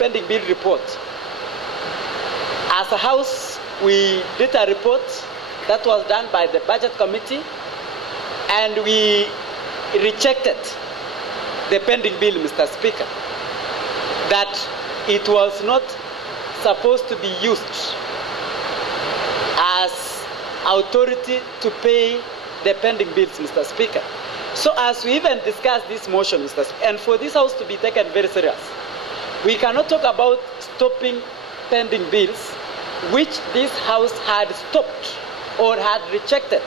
pending bill report. As a House, we did a report that was done by the Budget Committee, and we rejected the pending bill, Mr. Speaker, that it was not supposed to be used as authority to pay the pending bills, Mr. Speaker. So as we even discussed this motion, Mr. Speaker, and for this House to be taken very serious, we cannot talk about stopping pending bills which this House had stopped or had rejected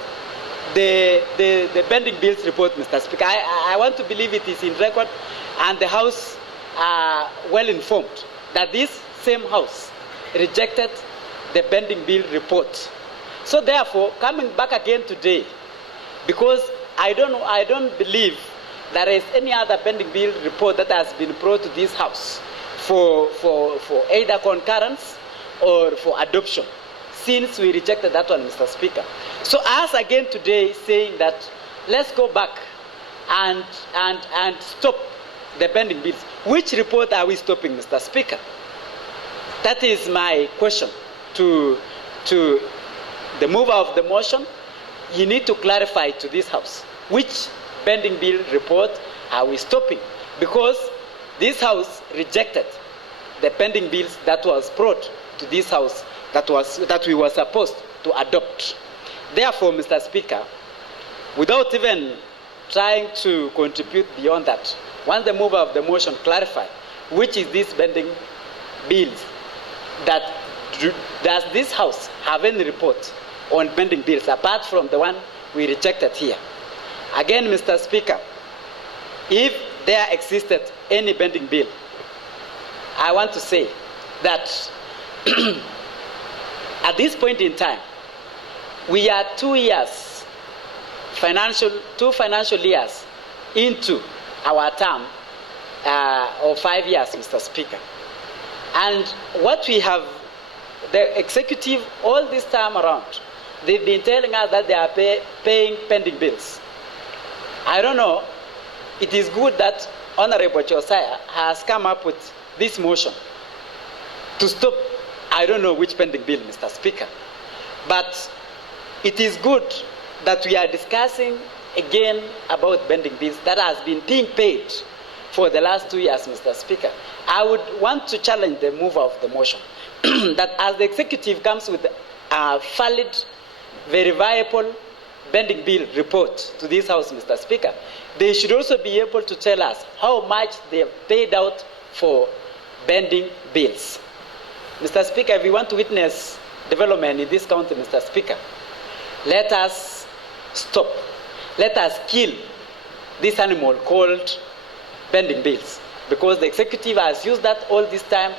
the pending bills report, Mr. Speaker. I want to believe it is in record, and the House are well informed that this same House rejected the pending bill report. So therefore, coming back again today, because I don't believe there is any other pending bill report that has been brought to this House for either concurrence or for adoption, since we rejected that one, Mr. Speaker. So us again today saying that let's go back and stop the pending bills. Which report are we stopping, Mr. Speaker? That is my question to the mover of the motion. You need to clarify to this House which pending bill report are we stopping, because this House rejected the pending bills that was brought to this House that we were supposed to adopt. Therefore, Mr. Speaker, without even trying to contribute beyond that, once the mover of the motion clarify which is this pending bills, that does this House have any report on pending bills apart from the one we rejected here? Again, Mr. Speaker, if there existed any pending bill, I want to say that at this point in time, we are 2 years, two financial years into our term of 5 years, Mr. Speaker. And what we have, the executive all this time around, they've been telling us that they are paying pending bills. I don't know. It is good that Honorable Josiah has come up with this motion to stop, I don't know which pending bill, Mr. Speaker. But it is good that we are discussing again about pending bills that has been being paid for the last 2 years, Mr. Speaker. I would want to challenge the mover of the motion that as the executive comes with a valid, verifiable pending bill report to this House, Mr. Speaker, they should also be able to tell us how much they have paid out for pending bills. Mr. Speaker, if we want to witness development in this country, Mr. Speaker, let us stop. Let us kill this animal called pending bills, because the executive has used that all this time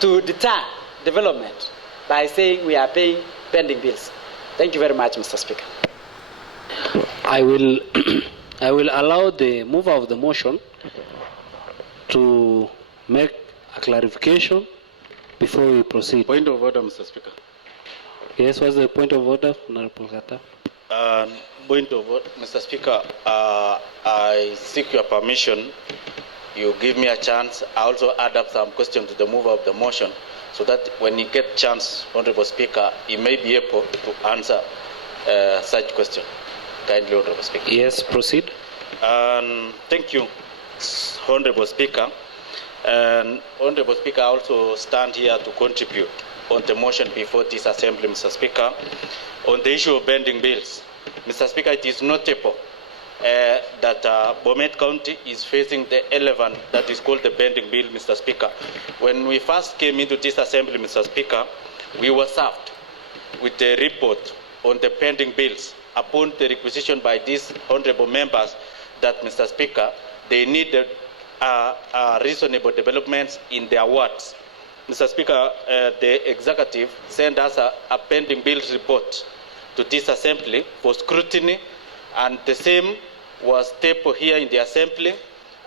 to deter development by saying we are paying pending bills. Thank you very much, Mr. Speaker. I will allow the mover of the motion to make a clarification before we proceed. Point of order, Mr. Speaker. Yes, what's the point of order, Honorable Kata? Point of order, Mr. Speaker. I seek your permission. You give me a chance. I also add up some questions to the mover of the motion, so that when you get chance, Honorable Speaker, he may be able to answer such question. Kindly, Honorable Speaker. Yes, proceed. Thank you, Honorable Speaker. And Honorable Speaker, I also stand here to contribute on the motion before this Assembly, Mr. Speaker, on the issue of pending bills. Mr. Speaker, it is notable that Bomet County is facing the elephant that is called the pending bill, Mr. Speaker. When we first came into this Assembly, Mr. Speaker, we were served with a report on the pending bills upon the requisition by these honorable members that, Mr. Speaker, they needed reasonable developments in their wards. Mr. Speaker, the executive sent us a pending bills report to this Assembly for scrutiny, and the same was tabled here in the Assembly,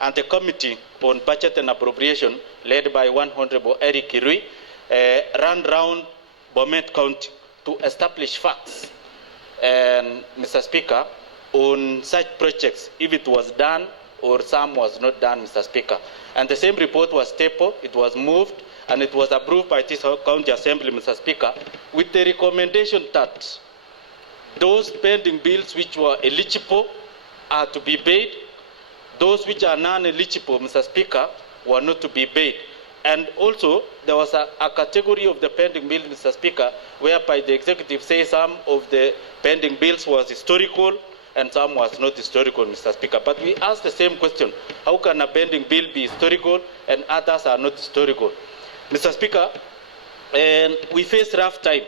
and the Committee on Budget and Appropriation, led by one Honorable Eric Kirui, ran round Bomet County to establish facts. And Mr. Speaker, on such projects, if it was done or some was not done, Mr. Speaker. And the same report was tabled, it was moved, and it was approved by this County Assembly, Mr. Speaker, with the recommendation that those pending bills which were eligible are to be paid. Those which are non-eligible, Mr. Speaker, were not to be paid. And also, there was a category of the pending bills, Mr. Speaker, whereby the executive says some of the pending bills was historical and some was not historical, Mr. Speaker. But we ask the same question: how can a pending bill be historical and others are not historical? Mr. Speaker, and we face rough time.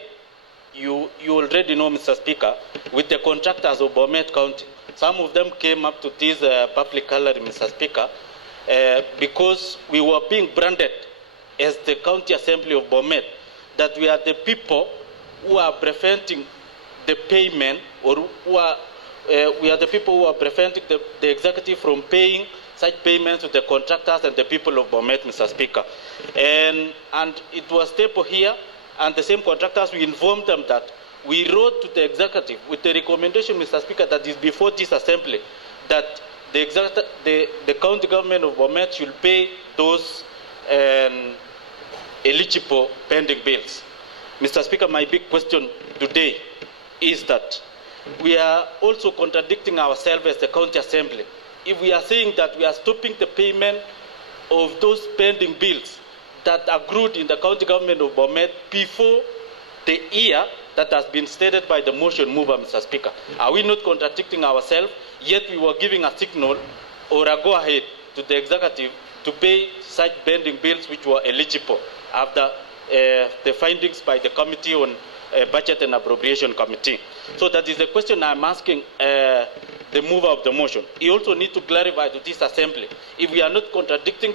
You already know, Mr. Speaker, with the contractors of Bomet County. Some of them came up to this public gallery, Mr. Speaker, because we were being branded as the County Assembly of Bomet, that we are the people who are preventing the payment, or we are the people who are preventing the executive from paying such payments to the contractors and the people of Bomet, Mr. Speaker. And it was tabled here, and the same contractors, we informed them that we wrote to the executive with the recommendation, Mr. Speaker, that is before this assembly, that the county government of Bomet should pay those eligible pending bills. Mr. Speaker, my big question today is that we are also contradicting ourselves as the county assembly. If we are saying that we are stopping the payment of those pending bills that accrued in the county government of Bomet before the year that has been stated by the motion mover, Mr. Speaker, are we not contradicting ourselves? Yet we were giving a signal or a go-ahead to the executive to pay such pending bills which were eligible after the findings by the Committee on Budget and Appropriation Committee. So that is the question I'm asking the mover of the motion. He also needs to clarify to this assembly if we are not contradicting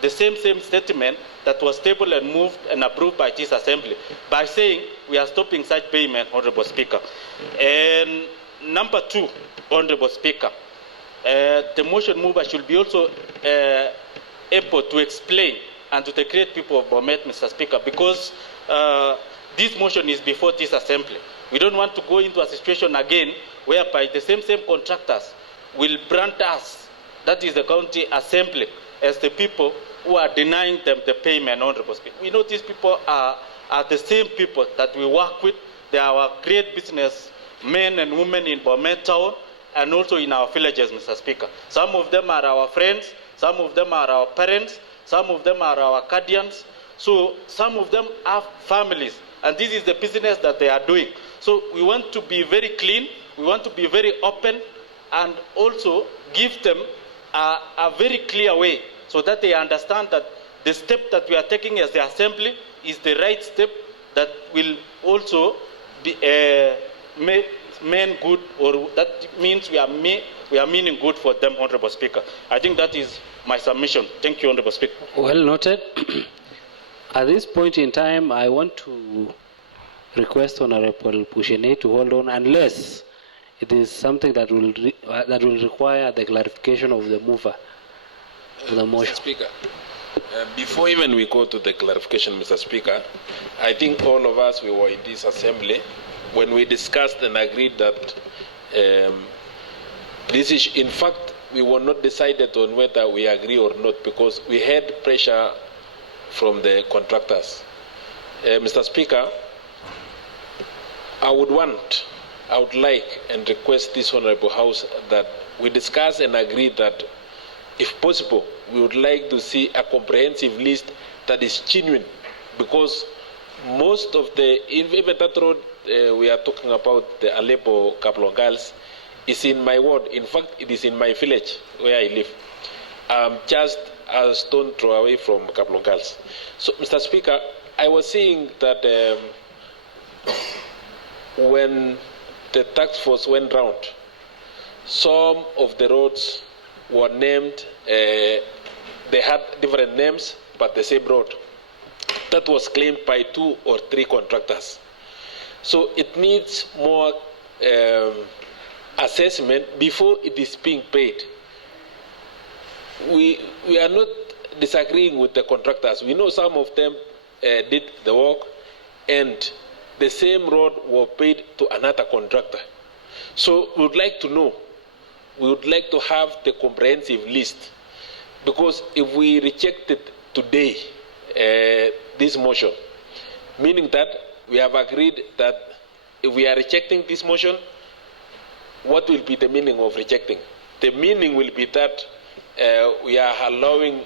the same statement that was tabled and moved and approved by this assembly by saying we are stopping such payment, Honorable Speaker. And number two, Honorable Speaker, the motion mover should be also able to explain and to the great people of Bomet, Mr. Speaker, because this motion is before this assembly. We don't want to go into a situation again whereby the same contractors will brand us, that is the county assembly, as the people who are denying them the payment, Honorable Speaker. We know these people are the same people that we work with. They are our great business men and women in Bomet town and also in our villages, Mr. Speaker. Some of them are our friends, some of them are our parents, some of them are our guardians. So some of them have families, and this is the business that they are doing. So we want to be very clean, we want to be very open, and also give them a very clear way so that they understand that the step that we are taking as the assembly is the right step that will also be mean good, or that means we are meaning good for them, Honorable Speaker. I think that is my submission. Thank you, Honorable Speaker. Well noted. At this point in time, I want to request Honorable Pushene to hold on, unless it is something that will require the clarification of the mover of the motion. Mr. Speaker, before even we go to the clarification, Mr. Speaker, I think all of us, we were in this assembly when we discussed and agreed that this is, in fact, we were not decided on whether we agree or not, because we had pressure from the contractors. Mr. Speaker, I would like and request this Honorable House that we discuss and agree that, if possible, we would like to see a comprehensive list that is genuine, because most of the, even that road we are talking about, the Aleppo Kaplong Girls, is in my ward. In fact, it is in my village where I live. Just a stone throw away from Kaplong Girls. So, Mr. Speaker, I was saying that when the task force went round, some of the roads were named, they had different names, but the same road. That was claimed by 2 or 3 contractors. So it needs more assessment before it is being paid. We are not disagreeing with the contractors. We know some of them did the work, and the same road was paid to another contractor. So we would like to know we would like to have the comprehensive list, because if we reject it today, this motion, meaning that we have agreed that if we are rejecting this motion, what will be the meaning of rejecting? The meaning will be that we are allowing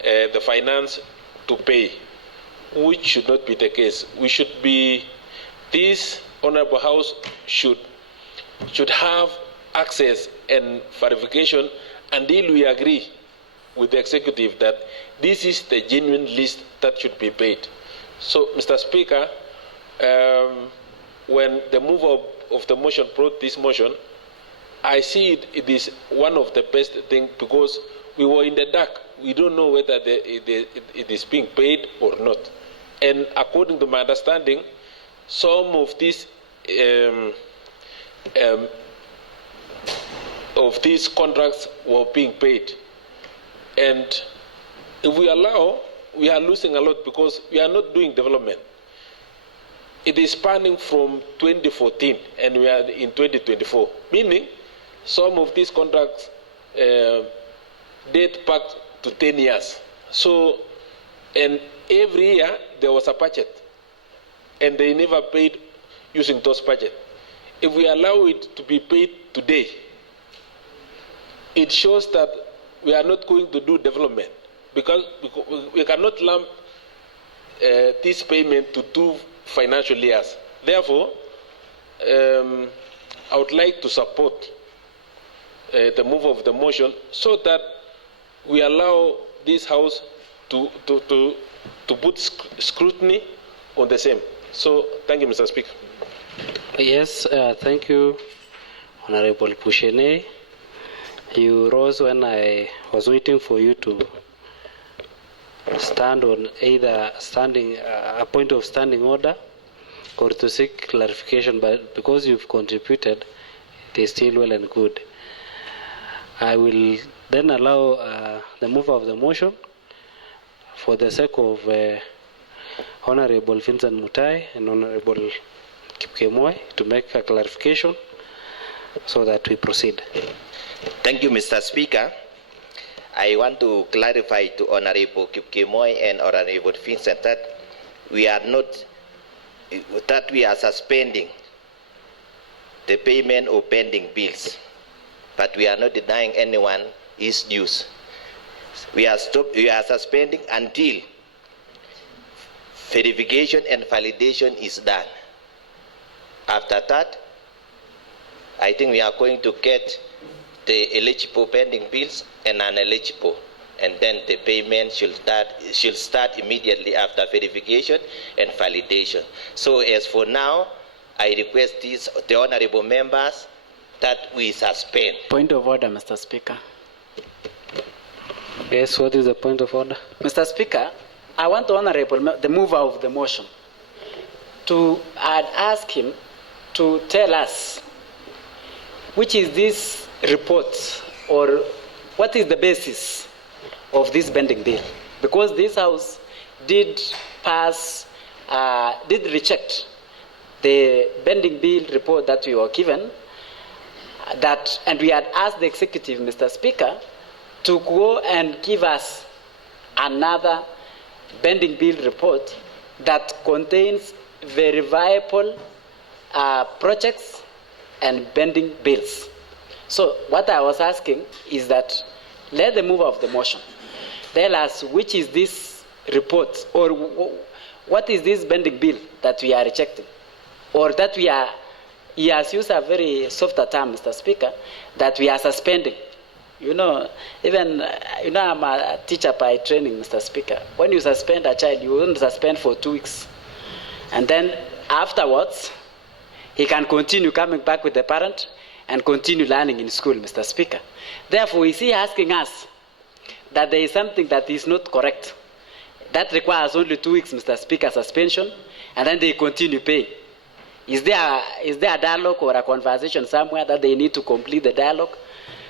the finance to pay, which should not be the case. We should be, this Honorable House should have access and verification until we agree with the executive that this is the genuine list that should be paid. So, Mr. Speaker, when the mover of the motion brought this motion, I see it is one of the best things, because we were in the dark. We don't know whether it is being paid or not. And according to my understanding, some of these contracts were being paid. And if we allow, we are losing a lot, because we are not doing development. It is spanning from 2014 and we are in 2024, meaning some of these contracts date back to 10 years. So, and every year there was a budget, and they never paid using those budgets. If we allow it to be paid today, it shows that we are not going to do development, because we cannot lump this payment to 2 financial years. Therefore, I would like to support the move of the motion, so that we allow this House to put scrutiny on the same. So, thank you, Mr. Speaker. Yes, thank you, Honorable Pushene. You rose when I was waiting for you to stand on either a point of standing order or to seek clarification, but because you've contributed, it is still well and good. I will then allow the mover of the motion, for the sake of Honorable Vincent Mutai and Honorable Kipkemoi, to make a clarification so that we proceed. Thank you, Mr. Speaker. I want to clarify to Honorable Kipkemoi and Honorable Vincent that we are suspending the payment of pending bills, but we are not denying anyone his dues. We are suspending until verification and validation is done. After that, I think we are going to get the eligible pending bills and uneligible, and then the payment should start immediately after verification and validation. So as for now, I request the honorable members that we suspend. Point of order, Mr. Speaker. Yes, what is the point of order? Mr. Speaker, I want the mover of the motion to ask him to tell us which is this report, or what is the basis of this pending bill, because this House did reject the pending bill report that we were given, and we had asked the executive, Mr. Speaker, to go and give us another pending bill report that contains verifiable projects and pending bills. So what I was asking is that let the mover of the motion tell us which is this report, or what is this pending bill that we are rejecting, or that we are, he has used a very softer term, Mr. Speaker, that we are suspending. You know, even, I'm a teacher by training, Mr. Speaker. When you suspend a child, you won't suspend for 2 weeks. And then afterwards, he can continue coming back with the parent and continue learning in school, Mr. Speaker. Therefore, is he asking us that there is something that is not correct? That requires only 2 weeks, Mr. Speaker, suspension, and then they continue paying. Is there a dialogue or a conversation somewhere that they need to complete the dialogue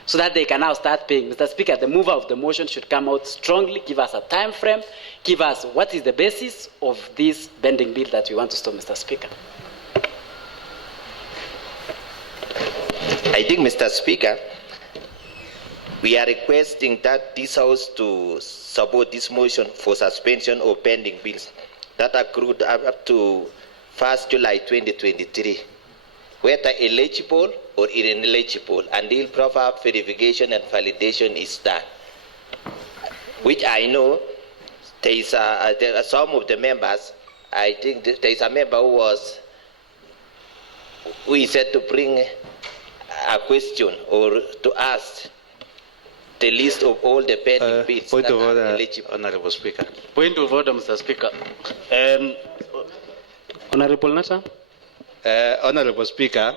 so that they can now start paying? Mr. Speaker, the mover of the motion should come out strongly, give us a time frame, give us what is the basis of this pending bill that we want to stop, Mr. Speaker. I think, Mr. Speaker, we are requesting that this House to support this motion for suspension of pending bills that accrued up to 1st July 2023, whether eligible or ineligible, until proper verification and validation is done. Which I know there are some of the members. I think there is a member who is said to bring a question or to ask the list of all the pending bills. Point that of are order, eligible. Honorable Speaker. Point of order, Mr. Speaker. Honorable Nata? Honorable Speaker,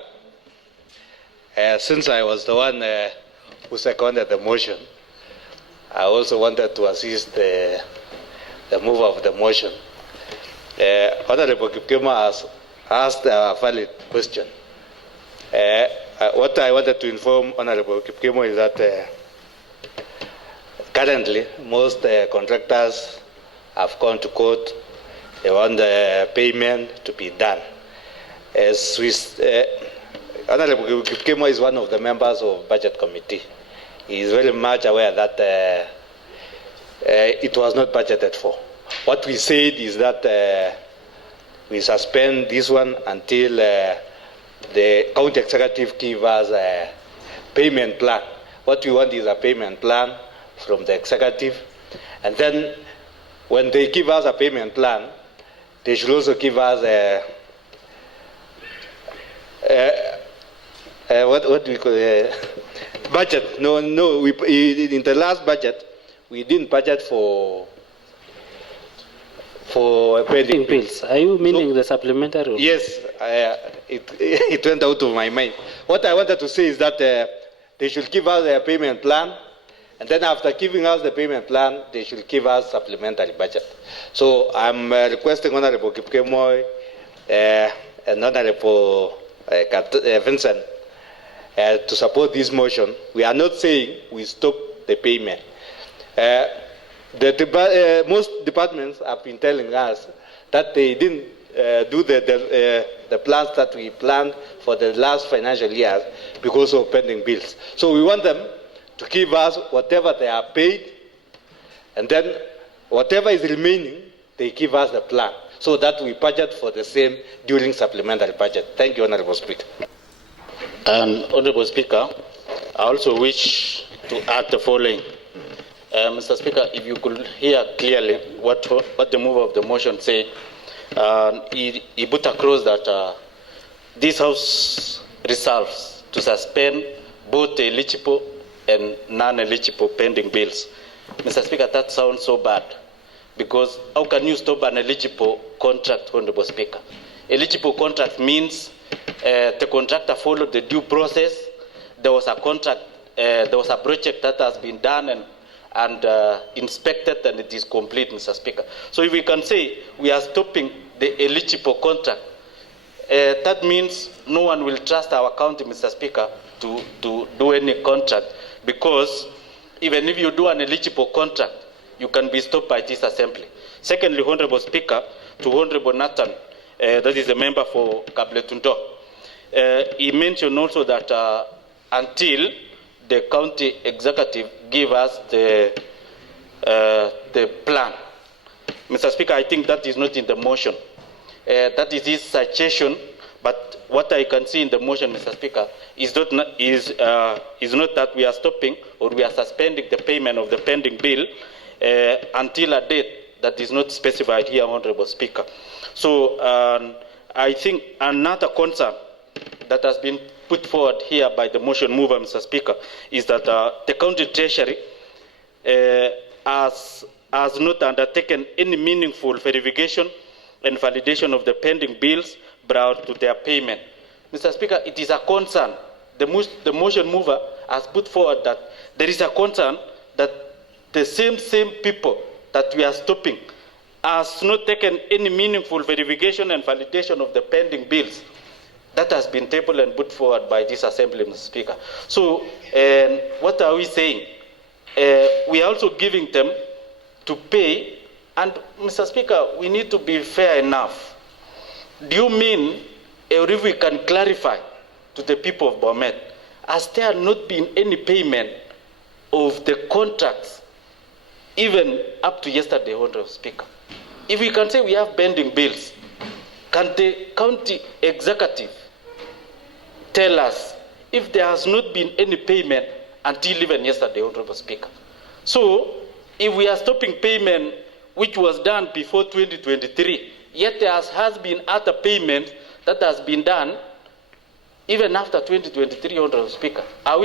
since I was the one who seconded the motion, I also wanted to assist the mover of the motion. Honorable Kipkema has asked a valid question. What I wanted to inform Honorable Kipkemo is that currently most contractors have gone to court. They want the payment to be done. As Honorable Kipkemo is one of the members of Budget Committee. He is very much aware that it was not budgeted for. What we said is that we suspend this one until the county executive give us a payment plan. What we want is a payment plan from the executive, and then when they give us a payment plan, they should also give us what do we call budget. No, in the last budget, we didn't budget for pending Bills. Are you meaning the supplementary? Yes, it went out of my mind. What I wanted to say is that they should give us a payment plan, and then after giving us the payment plan, they should give us supplementary budget. So I'm requesting Honorable Kipkemoy and Honorable Vincent to support this motion. We are not saying we stop the payment. Most departments have been telling us that they didn't do the plans that we planned for the last financial year because of pending bills. So we want them to give us whatever they are paid, and then whatever is remaining, they give us the plan so that we budget for the same during supplementary budget. Thank you, Honorable Speaker. And Honorable Speaker, I also wish to add the following. Mr. Speaker, if you could hear clearly what the mover of the motion said, he put across that this House resolves to suspend both the eligible and non-eligible pending bills. Mr. Speaker, that sounds so bad, because how can you stop an eligible contract, Honorable Speaker? Eligible contract means the contractor followed the due process. There was a contract, there was a project that has been done and inspected, and it is complete, Mr. Speaker. So if we can say we are stopping the eligible contract, that means no one will trust our county, Mr. Speaker, to do any contract, because even if you do an eligible contract, you can be stopped by this assembly. Secondly, Honorable Speaker, to Honorable Nathan, that is a member for Kabletundo, he mentioned also that until the county executive give us the plan. Mr. Speaker, I think that is not in the motion. That is his suggestion, but what I can see in the motion, Mr. Speaker, is not that we are stopping or we are suspending the payment of the pending bill until a date that is not specified here, Honorable Speaker. So I think another concern that has been put forward here by the motion mover, Mr. Speaker, is that the county treasury has not undertaken any meaningful verification and validation of the pending bills prior to their payment. Mr. Speaker, it is a concern. The motion mover has put forward that there is a concern that the same people that we are stopping has not taken any meaningful verification and validation of the pending bills. That has been tabled and put forward by this assembly, Mr. Speaker. So what are we saying? We are also giving them to pay, and Mr. Speaker, we need to be fair enough. Do you mean, or if we can clarify to the people of Bomet, has there not been any payment of the contracts, even up to yesterday, Honorable Speaker. If we can say we have pending bills, can the county executive tell us if there has not been any payment until even yesterday, Honorable Speaker? So, if we are stopping payment which was done before 2023, yet there has been other payments that has been done even after 2023, Honorable Speaker, are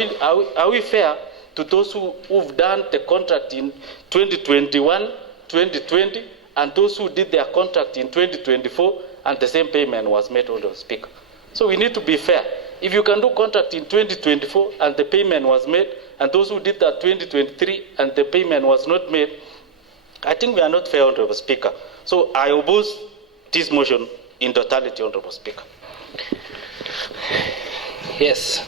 we fair to those who've done the contract in 2021, 2020, and those who did their contract in 2024, and the same payment was made, Honorable Speaker? So we need to be fair. If you can do contract in 2024 and the payment was made, and those who did that 2023 and the payment was not made, I think we are not fair, Honorable Speaker. So I oppose this motion in totality, Honorable Speaker. Yes.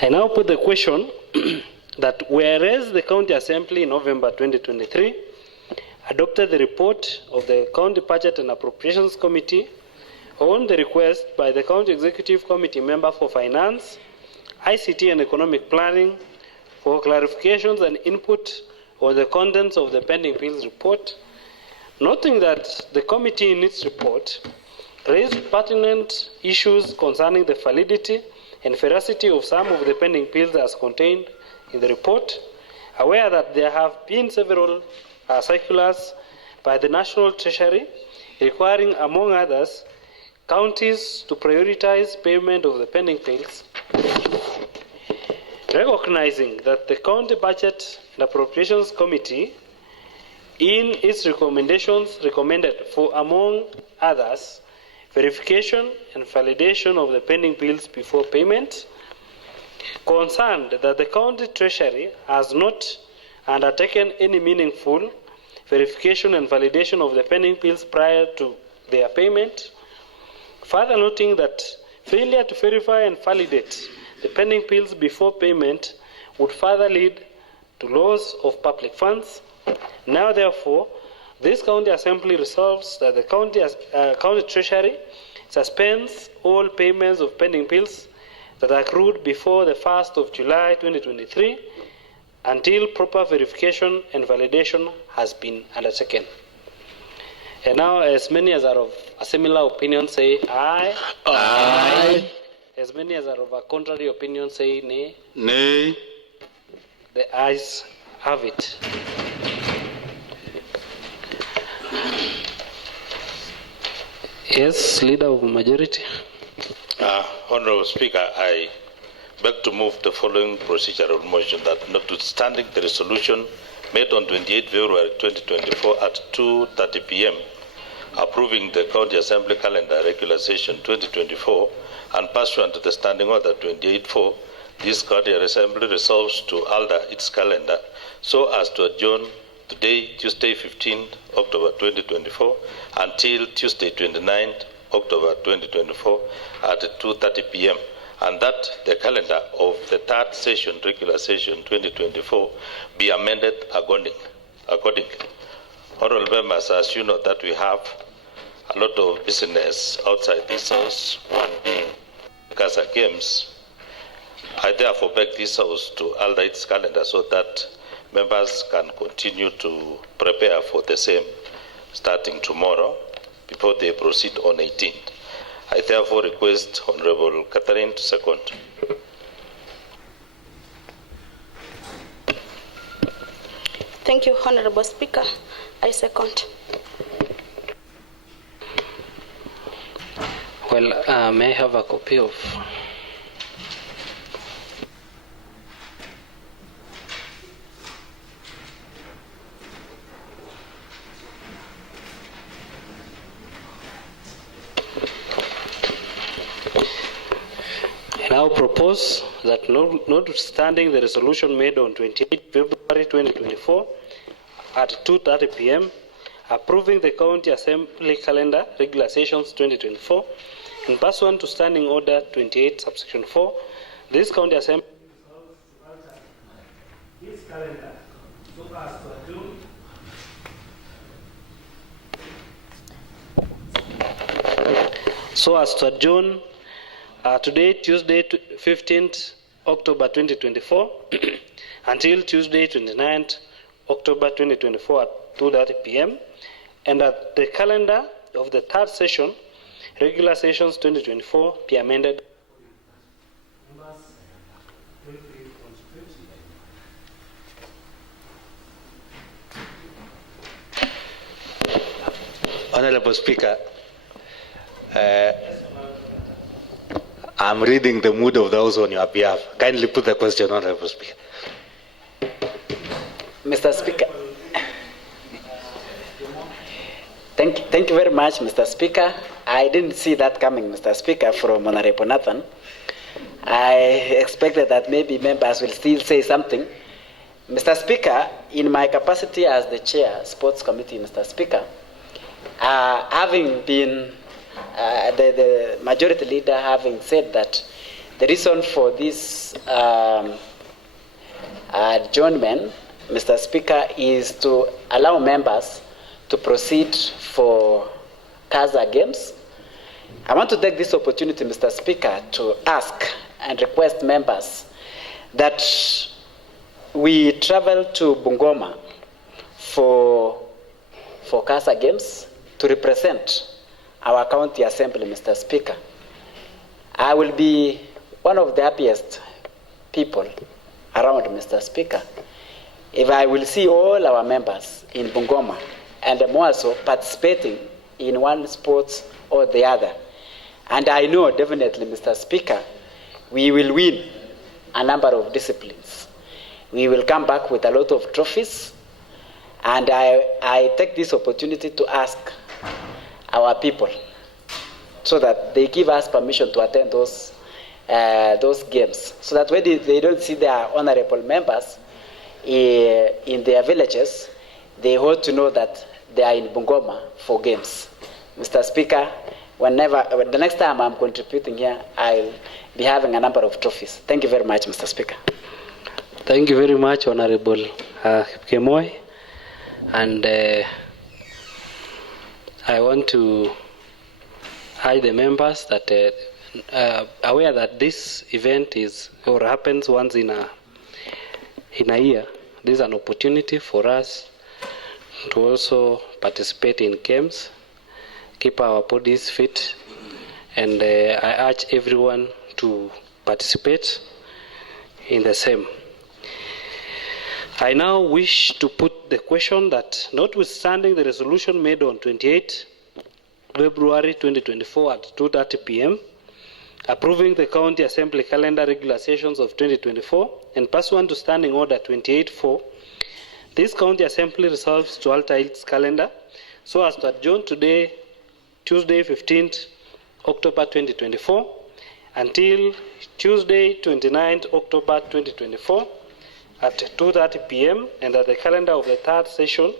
I now put the question that whereas the County Assembly in November 2023 adopted the report of the County Budget and Appropriations Committee on the request by the County Executive Committee member for Finance, ICT and Economic Planning for clarifications and input on the contents of the pending bills report, noting that the committee in its report raised pertinent issues concerning the validity and veracity of some of the pending bills as contained in the report, aware that there have been several circulars by the National Treasury requiring, among others, counties to prioritize payment of the pending bills, recognizing that the County Budget and Appropriations Committee in its recommendations recommended for, among others, verification and validation of the pending bills before payment, concerned that the County Treasury has not undertaken any meaningful verification and validation of the pending bills prior to their payment, further noting that failure to verify and validate the pending bills before payment would further lead to loss of public funds. Now, therefore, this County Assembly resolves that the County Treasury suspends all payments of pending bills that are accrued before the 1st of July 2023 until proper verification and validation has been undertaken. And now, as many as are of a similar opinion say aye. Aye. As many as are of a contrary opinion say nay. Nay. The ayes have it. Yes, Leader of Majority. Honorable Speaker, I beg to move the following procedural motion that notwithstanding the resolution made on 28 February 2024 at 2:30 p.m. approving the County Assembly Calendar Regular Session 2024 and pursuant to the Standing Order 28-4, this County Assembly resolves to alter its calendar so as to adjourn today, Tuesday 15 October 2024, until Tuesday 29 October 2024 at 2:30 p.m. and that the calendar of the third session, regular session 2024, be amended accordingly. Honorable members, as you know that we have a lot of business outside this house, one being Casa Games. I therefore beg this house to alter its calendar so that members can continue to prepare for the same starting tomorrow before they proceed on 18th. I therefore request Honorable Catherine to second. Thank you, Honorable Speaker. I second. Well, may I have a copy of... I now propose that notwithstanding the resolution made on 28 February 2024 at 2:30 p.m. approving the County Assembly Calendar Regular Sessions 2024 in pursuant to Standing Order 28 subsection 4, this County Assembly its calendar so as to adjourn today, Tuesday, 15th October 2024 until Tuesday 29th October 2024 at 2:30 p.m. and that the calendar of the third session, regular sessions 2024, be amended. Honorable Speaker, I'm reading the mood of the House on your behalf. Kindly put the question, Honorable Speaker. Mr. Speaker. Thank you very much, Mr. Speaker. I didn't see that coming, Mr. Speaker, from Honorable Nathan. I expected that maybe members will still say something. Mr. Speaker, in my capacity as the chair, Sports Committee, Mr. Speaker, having been the majority leader, having said that the reason for this adjournment, Mr. Speaker, is to allow members to proceed for CASA games. I want to take this opportunity, Mr. Speaker, to ask and request members that we travel to Bungoma for CASA games to represent our county assembly, Mr. Speaker. I will be one of the happiest people around, Mr. Speaker, if I will see all our members in Bungoma and more also participating in one sport or the other. And I know definitely, Mr. Speaker, we will win a number of disciplines. We will come back with a lot of trophies. And I take this opportunity to ask our people so that they give us permission to attend those games, so that when they don't see their honorable members in their villages, they ought to know that they are in Bungoma for games. Mr. Speaker, the next time I'm contributing here, I'll be having a number of trophies. Thank you very much, Mr. Speaker. Thank you very much, Honorable Kemoy. And I want to urge the members that aware that this event is or happens once in a year. This is an opportunity for us to also participate in games, keep our bodies fit, and I urge everyone to participate in the same. I now wish to put the question that, notwithstanding the resolution made on 28 February 2024 at 2:30 p.m., approving the County Assembly calendar regular sessions of 2024, and pursuant to Standing Order 28-4, this County Assembly resolves to alter its calendar so as to adjourn today, Tuesday 15th October 2024, until Tuesday 29th October 2024 at 2:30 p.m. and that the calendar of the third session,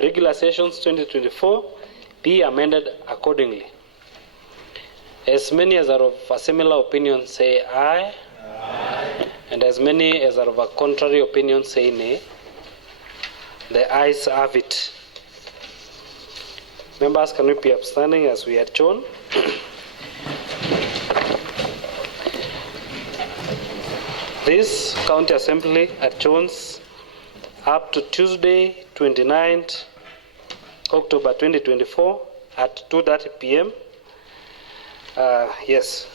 regular sessions 2024, be amended accordingly. As many as are of a similar opinion say aye. Aye. And as many as are of a contrary opinion say nay. The ayes have it. Members, can we be upstanding as we adjourn? This County Assembly adjourns up to Tuesday, 29th October 2024 at 2:30 p.m. Yes.